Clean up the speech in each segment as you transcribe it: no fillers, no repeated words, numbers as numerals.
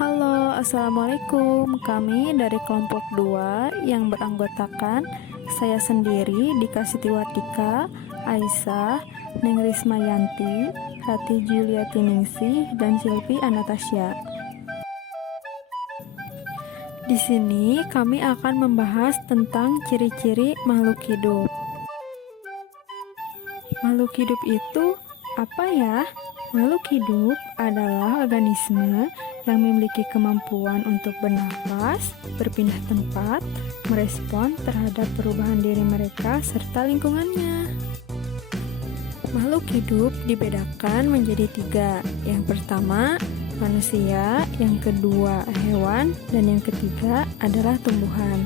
Halo, Assalamualaikum. Kami dari kelompok 2 yang beranggotakan saya sendiri, Dika Sitiwatika, Aisyah, Neng Rismayanti, Rati Juliati Ningsih, dan Silvi Anastasia. Di sini kami akan membahas tentang ciri-ciri makhluk hidup. Makhluk hidup itu apa ya? Makhluk hidup adalah organisme yang memiliki kemampuan untuk bernafas, berpindah tempat, merespon terhadap perubahan diri mereka serta lingkungannya. Makhluk hidup dibedakan menjadi 3. Yang pertama, manusia, yang kedua, hewan, dan yang ketiga adalah tumbuhan.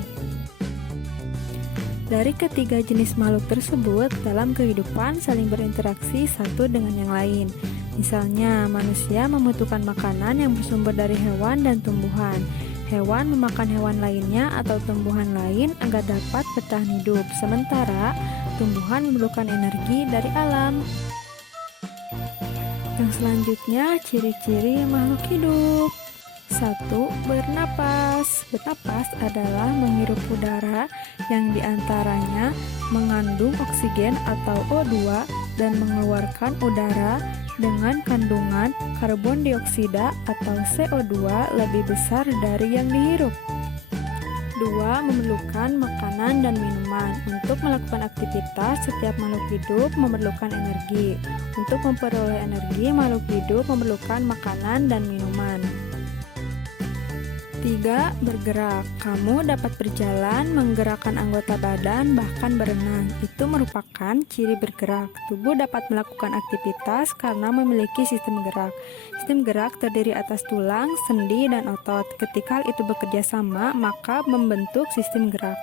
Dari ketiga jenis makhluk tersebut, dalam kehidupan saling berinteraksi satu dengan yang lain. Misalnya, manusia membutuhkan makanan yang bersumber dari hewan dan tumbuhan. Hewan memakan hewan lainnya atau tumbuhan lain agar dapat bertahan hidup, sementara tumbuhan memerlukan energi dari alam. Yang selanjutnya, ciri-ciri makhluk hidup. 1. Bernapas. Bernapas adalah menghirup udara yang diantaranya mengandung oksigen atau O2 dan mengeluarkan udara dengan kandungan karbon dioksida atau CO2 lebih besar dari yang dihirup. 2. Memerlukan makanan dan minuman. Untuk melakukan aktivitas, setiap makhluk hidup memerlukan energi. Untuk memperoleh energi, makhluk hidup memerlukan makanan dan minuman. 3. Bergerak. Kamu dapat berjalan, menggerakkan anggota badan, bahkan berenang. Itu merupakan ciri bergerak. Tubuh dapat melakukan aktivitas karena memiliki sistem gerak. Sistem gerak terdiri atas tulang, sendi, dan otot. Ketika hal itu bekerja sama, maka membentuk sistem gerak.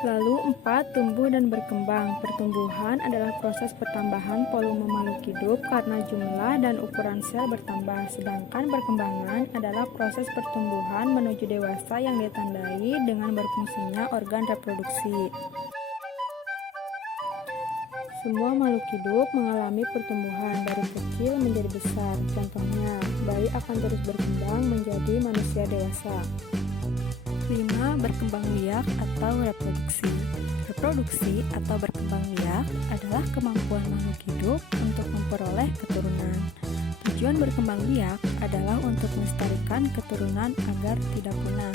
Lalu 4. Tumbuh dan berkembang. Pertumbuhan adalah proses pertambahan volume makhluk hidup karena jumlah dan ukuran sel bertambah, sedangkan perkembangan adalah proses pertumbuhan menuju dewasa yang ditandai dengan berfungsinya organ reproduksi. Semua makhluk hidup mengalami pertumbuhan dari kecil menjadi besar. Contohnya, bayi akan terus berkembang menjadi manusia dewasa. 5. Berkembang biak atau reproduksi. Reproduksi atau berkembang biak adalah kemampuan makhluk hidup untuk memperoleh keturunan. Tujuan berkembang biak adalah untuk melestarikan keturunan agar tidak punah.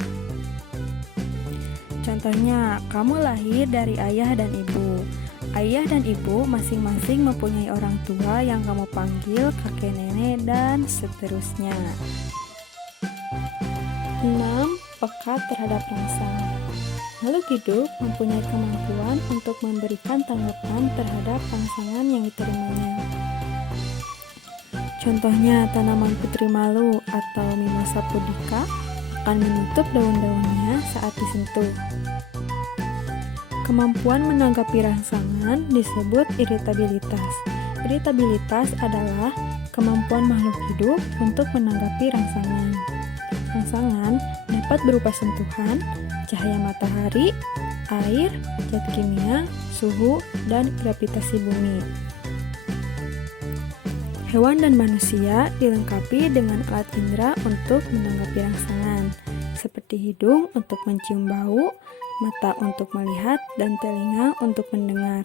Contohnya, kamu lahir dari ayah dan ibu. Ayah dan ibu masing-masing mempunyai orang tua yang kamu panggil kakek nenek dan seterusnya. 6. Peka terhadap rangsangan. Makhluk hidup mempunyai kemampuan untuk memberikan tanggapan terhadap rangsangan yang diterimanya. Contohnya, tanaman putri malu atau mimosa pudica akan menutup daun-daunnya saat disentuh. Kemampuan menanggapi rangsangan disebut iritabilitas. Iritabilitas adalah kemampuan makhluk hidup untuk menanggapi rangsangan. Rangsangan dapat berupa sentuhan, cahaya matahari, air, zat kimia, suhu, dan gravitasi bumi. Hewan dan manusia dilengkapi dengan alat indera untuk menanggapi rangsangan, seperti hidung untuk mencium bau, mata untuk melihat, dan telinga untuk mendengar.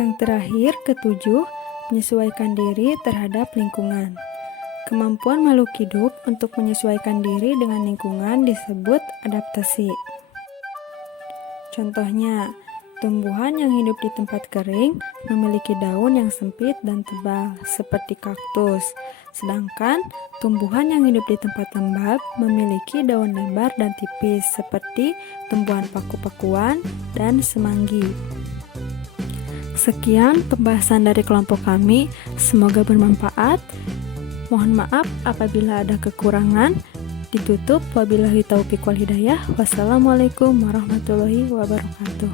Yang terakhir, 7. Menyesuaikan diri terhadap lingkungan. Kemampuan makhluk hidup untuk menyesuaikan diri dengan lingkungan disebut adaptasi. Contohnya, tumbuhan yang hidup di tempat kering memiliki daun yang sempit dan tebal, seperti kaktus. Sedangkan, tumbuhan yang hidup di tempat lembab memiliki daun lebar dan tipis, seperti tumbuhan paku-pakuan dan semanggi. Sekian pembahasan dari kelompok kami, semoga bermanfaat. Mohon maaf apabila ada kekurangan. Ditutup wabillahi taufiq wal hidayah. Wassalamualaikum warahmatullahi wabarakatuh.